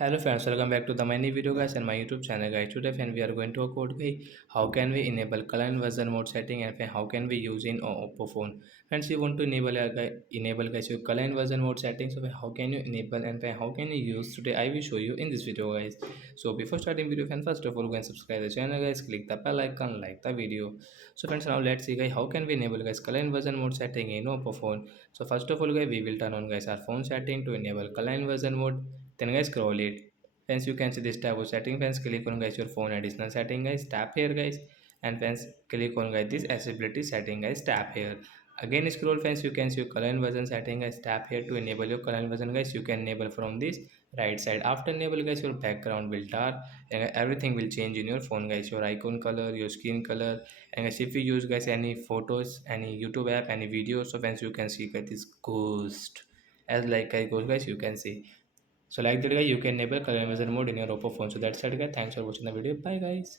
Hello friends, welcome back to the many video guys and my YouTube channel guys. Today friend we are going to code guys how can we enable color inversion mode setting and friend, how can we use in our Oppo phone. Friends, you want to enable guys your color inversion mode setting. So friend, how can you enable and friend, how can you use today? I will show you in this video guys. So before starting video friend, first of all go and subscribe the channel guys, click the bell icon, like the video. So friends, now let's see guys how can we enable guys color inversion mode setting in Oppo phone. So first of all guys we will turn on guys our phone setting to enable color inversion mode, then guys scroll it. Friends, you can see this tab of setting. Friends, click on guys your phone additional setting guys, tap here guys, and friends click on guys this accessibility setting guys, tap here. Again scroll friends, you can see your color inversion setting guys, tap here to enable your color inversion guys. You can enable from this right side. After enable guys your background will dark and everything will change in your phone guys, your icon color, your screen color. And guys if you use guys any photos, any YouTube app, any videos, so friends you can see guys this ghost as like I ghost guys, you can see. So like that guys, you can enable color immersion mode in your Oppo phone. So that's it guys. Thanks for watching the video. Bye guys.